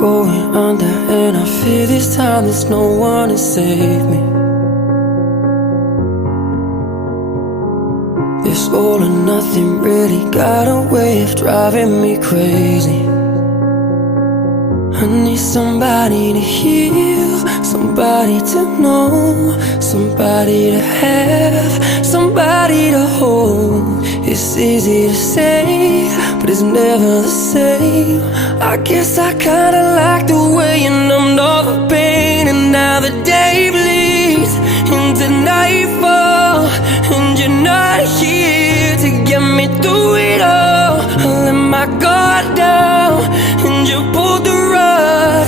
going under, and I fear this time there's no one to save me. This all or nothing really got a way of driving me crazy. I need somebody to heal, somebody to know, somebody to have, somebody to hold. It's easy to say, but it's never the same. I guess I kinda like the way you numbed all the pain, and now the day bleeds into nightfall, and you're not here to get me through it all. I let my guard down, and you pulled the rug.